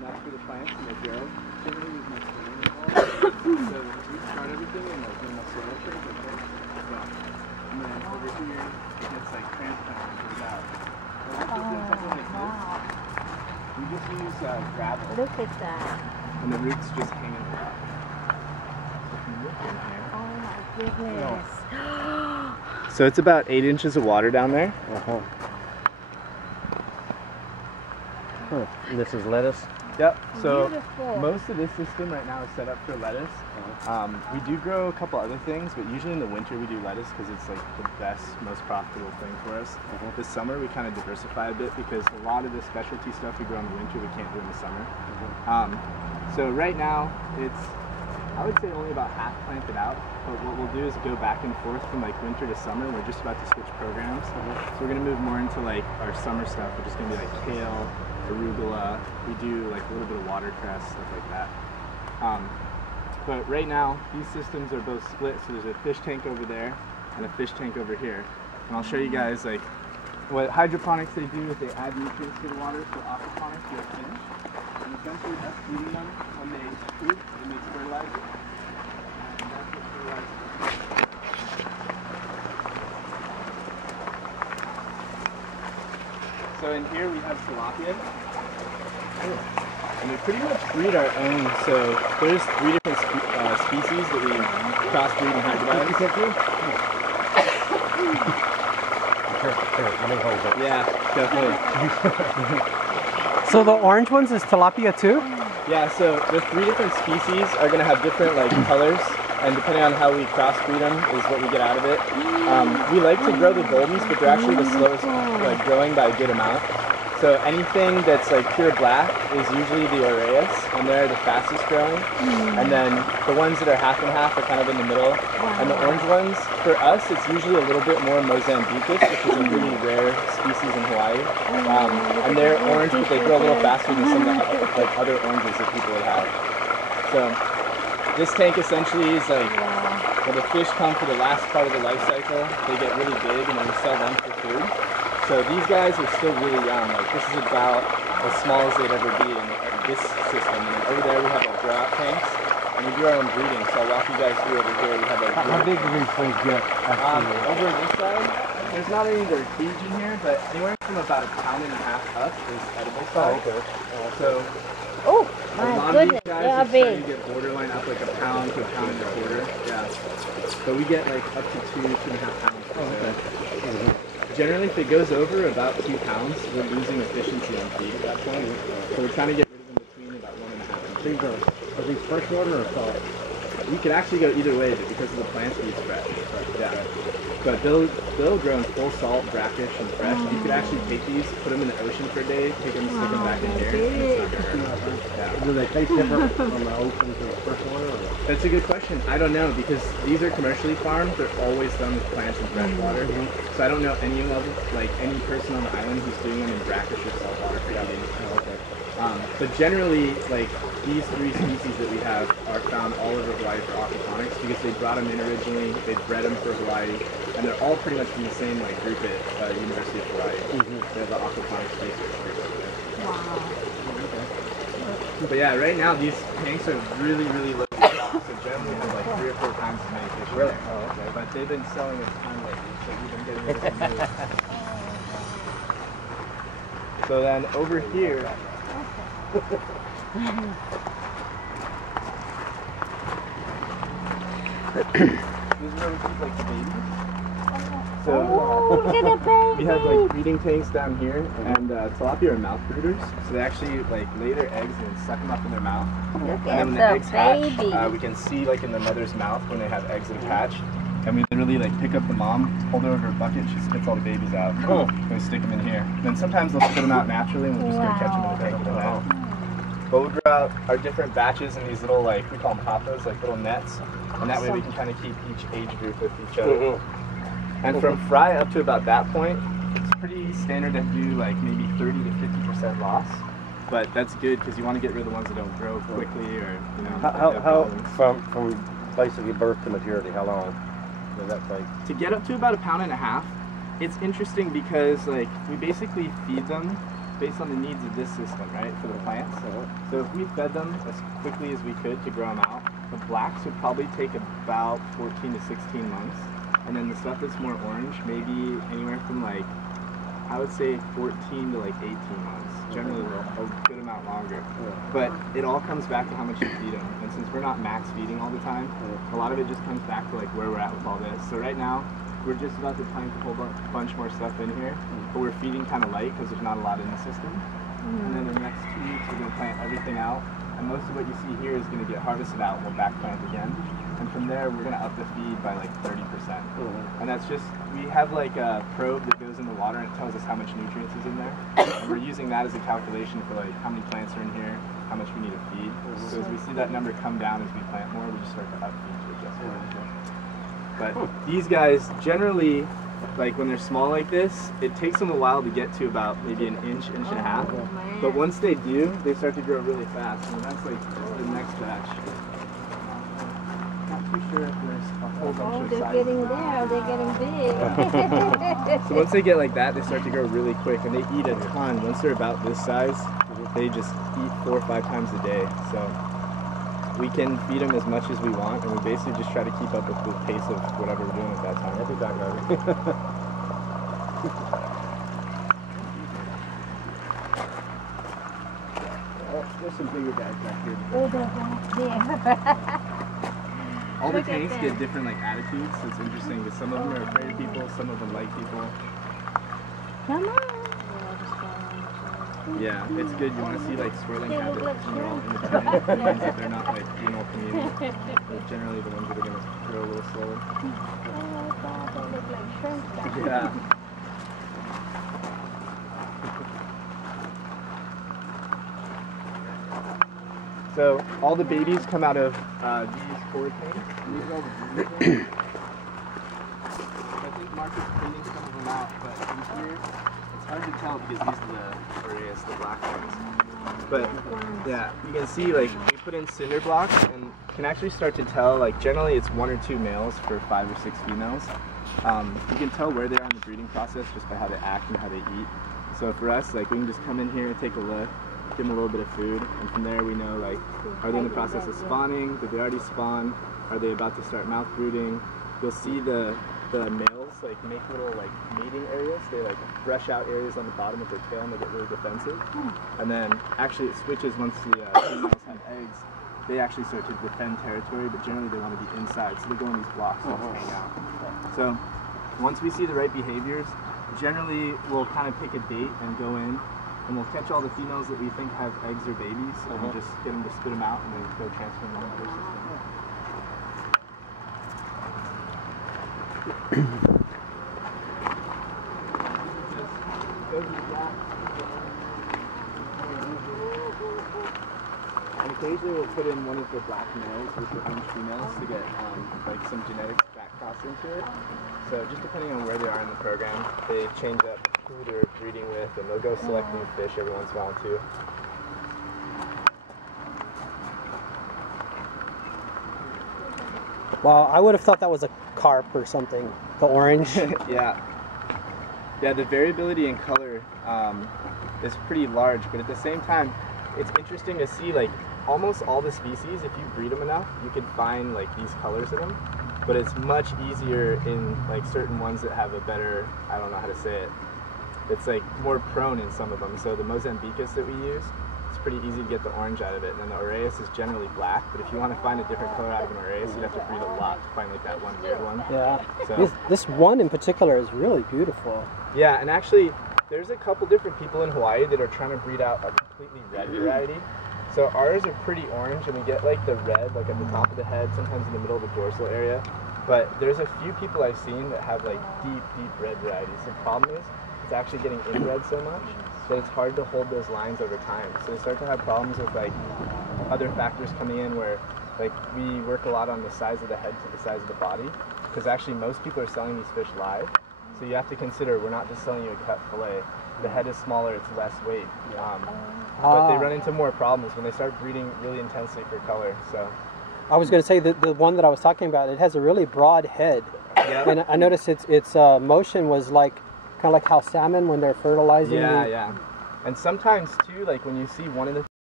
and that's for the plants and they grow. Generally there's no soil involved. So we start everything in like normal soil trays, okay? Yeah. And then over here it gets like transplanted and goes out. So this is something like this. We just use gravel. Look at that. And the roots just hang in the rock. So if you look in here. Oh my goodness. So it's about 8 inches of water down there. And this is lettuce? Yep. So beautiful. Most of this system right now is set up for lettuce. We do grow a couple other things, but usually in the winter we do lettuce because it's like the best, most profitable thing for us. This summer we kind of diversify a bit because a lot of the specialty stuff we grow in the winter we can't do in the summer. So right now it's, I would say only about half planted out, but what we'll do is go back and forth from like winter to summer. We're just about to switch programs. So we're going to move more into like our summer stuff, which is going to be like kale, arugula. We do like a little bit of watercress, stuff like that. But right now, these systems are both split, so there's a fish tank over there and a fish tank over here. And I'll show you guys like what hydroponics they do is they add nutrients to the water. So aquaponics, you have fish. And essentially us feeding them when they poop, it makes fertilizer. And that's what fertilizer is. So in here we have tilapia. And we pretty much breed our own, so there's 3 different species that we crossbreed and hybridize. Yeah, definitely. So the orange ones is tilapia too? Yeah, so the 3 different species are going to have different like colors, and depending on how we crossbreed them is what we get out of it. We like to grow the goldens, but they're actually the slowest like growing by a good amount. So anything that's like pure black is usually the Aureus, and they're the fastest growing. And then the ones that are half and half are kind of in the middle. And the orange ones, for us, it's usually a little bit more Mozambicus, which is a really rare species in Hawaii. And they're orange, but they grow a little faster than some of the like other oranges that people would have. So this tank essentially is like when the fish come for the last part of the life cycle, they get really big, and then we sell them for food. So these guys are still really young. Like this is about as small as they'd ever be in this system. And over there we have our grow out tanks, and we do our own breeding. So I'll walk you guys through over here. We have our How big do these things get? Over this side, there's not any they're huge in here, but anywhere from about 1.5 pounds up is edible size. So my a lot goodness, of these guys they are are starting big. to get borderline up like 1 pound to 1.25 pounds. Yeah. So we get like up to 2.5 pounds per day. Generally, if it goes over about 2 pounds, we're losing efficiency on feed at that point. So we're trying to get rid of them between about 1.5 and 2. Are these freshwater or salt? You could actually go either way, but because of the plants, we use fresh. Yeah. But they'll grow in full salt, brackish, and fresh. You could actually take these, put them in the ocean for a day, take them, stick them back in here. And it's not gonna hurt. Yeah. Do they taste different from the ocean to the freshwater? That's a good question. I don't know, because these are commercially farmed. They're always done with plants and fresh water. So I don't know any level, like any person on the island who's doing them in brackish or saltwater for eating. But generally, like these 3 species that we have are found all over Hawaii for aquaponics because they brought them in originally, they bred them for Hawaii, and they're all pretty much from the same like group at University of Hawaii. They're the aquaponics research group. Wow. But yeah, right now these tanks are really, really low. So generally there's like 3 or 4 times as many fish in there. But they've been selling a ton lately, so we've been getting rid of them. So then over here, this is where we keep like the babies. So look at the baby. we have like breeding tanks down here, and tilapia are mouth brooders. So they actually like lay their eggs and then suck them up in their mouth. Look And then when the at eggs the hatch, baby. we can see like in the mother's mouth when they have eggs that hatch. And we literally like pick up the mom, hold her over a bucket, she spits all the babies out. And we stick them in here. And then sometimes they'll spit them out naturally, and we'll just go catch them in the tank with a net. But we'll grow out our different batches in these little like, we call them hoppos, like little nets. And that way we can kind of keep each age group with each other. And from fry up to about that point, it's pretty standard to do like maybe 30 to 50% loss. But that's good because you want to get rid of the ones that don't grow quickly or, you know. How from basically birth to maturity, how long does that take? To get up to about 1.5 pounds, it's interesting because like we basically feed them based on the needs of this system, right, for the plants. So if we fed them as quickly as we could to grow them out, the blacks would probably take about 14 to 16 months. And then the stuff that's more orange, maybe anywhere from like, I would say 14 to like 18 months. Generally a good amount longer. But it all comes back to how much you feed them. And since we're not max feeding all the time, a lot of it just comes back to like where we're at with all this. So right now, we're just about to plant a whole bunch more stuff in here, but we're feeding kind of light because there's not a lot in the system. And then in the next 2 weeks, we're going to plant everything out. And most of what you see here is going to get harvested out and we'll back plant again. And from there, we're going to up the feed by like 30%. And that's just, we have like a probe that goes in the water and it tells us how much nutrients is in there. And we're using that as a calculation for like how many plants are in here, how much we need to feed. So as we see that number come down as we plant more, we just start to up feed to adjust for it. But these guys, generally, like when they're small like this, it takes them a while to get to about maybe an inch, inch and a half. But once they do, they start to grow really fast. And that's like the next batch. Not too sure if there's a whole bunch of they're sizes. getting there, they're getting big. Yeah. So once they get like that, they start to grow really quick and they eat a ton. Once they're about this size, they just eat 4 or 5 times a day. So we can feed them as much as we want, and we basically just try to keep up with the pace of whatever we're doing at that time. Happy back, There's some bigger guys back here. Oh, they're All the Look at tanks them. get different like attitudes, so it's interesting because some of them are afraid of people, some of them like people. Come on. Yeah, it's good. You want to see like swirling They look habits, like and they're all shrimp. independent. It means that they're not like being all community. They're generally the ones that are going to grow a little slower. Oh my God, they look like shrimp. Yeah. So all the babies come out of these 4 tanks. These are all the breeding tanks. I think Mark is cleaning some of them out, but in here it's hard to tell because these are the Aureus, the black ones. But yeah, you can see like we put in cinder blocks and you can actually start to tell like generally it's 1 or 2 males for 5 or 6 females. You can tell where they are in the breeding process just by how they act and how they eat. So for us, like we can just come in here and take a look, give them a little bit of food, and from there we know like, are they in the process of spawning? Did they already spawn? Are they about to start mouth brooding? You'll see the males like make little like mating areas. They like brush out areas on the bottom of their tail and they get really defensive. And then actually it switches once the females have eggs. They actually start to defend territory, but generally they want to be inside, so they go in these blocks and just hang out. So once we see the right behaviors, generally we'll kind of pick a date and go in, and we'll catch all the females that we think have eggs or babies, and just get them to spit them out, and then go transfer them to the other system. And occasionally we'll put in one of the black males with the orange females to get like some genetics back crossed into it. So just depending on where they are in the program, they change up who they're breeding with, and they'll go select new fish every once in a while too. Wow, I would have thought that was a carp or something. The orange. Yeah, the variability in color is pretty large, but at the same time, it's interesting to see like almost all the species, if you breed them enough, you can find like these colors in them. But it's much easier in like certain ones that have a better, I don't know how to say it, it's like more prone in some of them. So the Mozambicus that we use, it's pretty easy to get the orange out of it. And then the Aureus is generally black, but if you want to find a different color out of an Aureus, you'd have to breed a lot to find like that one weird one. Yeah. So, This one in particular is really beautiful. yeah, and actually there's a couple different people in Hawaii that are trying to breed out a completely red variety. So ours are pretty orange, and we get like the red like at the top of the head, sometimes in the middle of the dorsal area. But there's a few people I've seen that have like deep red varieties. The problem is it's actually getting inbred so much that it's hard to hold those lines over time. So they start to have problems with like other factors coming in where like we work a lot on the size of the head to the size of the body, because actually most people are selling these fish live. So you have to consider we're not just selling you a cut fillet. The head is smaller, it's less weight. But they run into more problems when they start breeding really intensely for color. So I was going to say that the one that I was talking about, it has a really broad head. yeah. And I noticed its motion was like kind of like how salmon when they're fertilizing. Yeah. And sometimes too, like when you see one of the